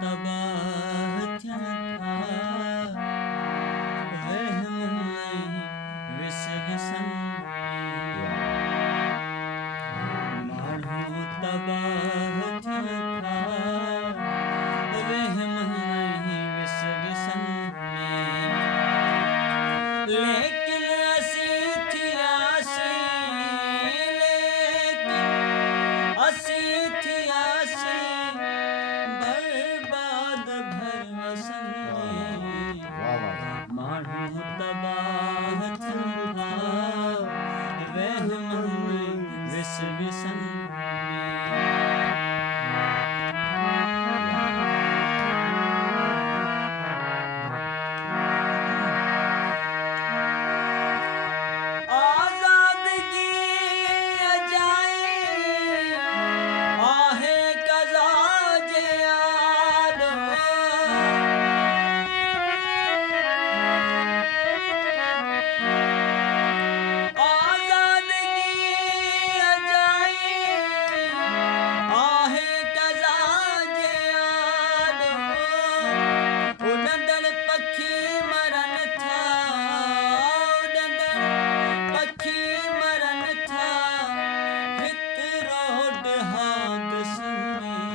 तबाह थियण था वहम में विस विसन माण्हू तबाह थियण था वहम में विस विसन में लेकिन असीं थियासीं लेकिन असीं थियासीं बर्बाद घर वसन में माण्हू तबाह थियण था वहम में विस विसन आज़ादगी अजाई आहे कज़ा जे आॾो आज़ादगी अजाई आहे कज़ा जे आॾो उॾंदड़ पखी मरन था उॾंदड़ पखी मरन था हिक रोड हादसन में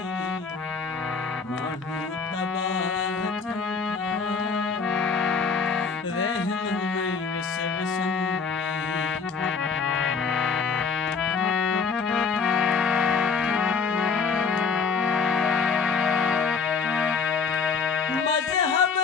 माण्हू तबाह थियण था वहम में विस विसन में मज़हब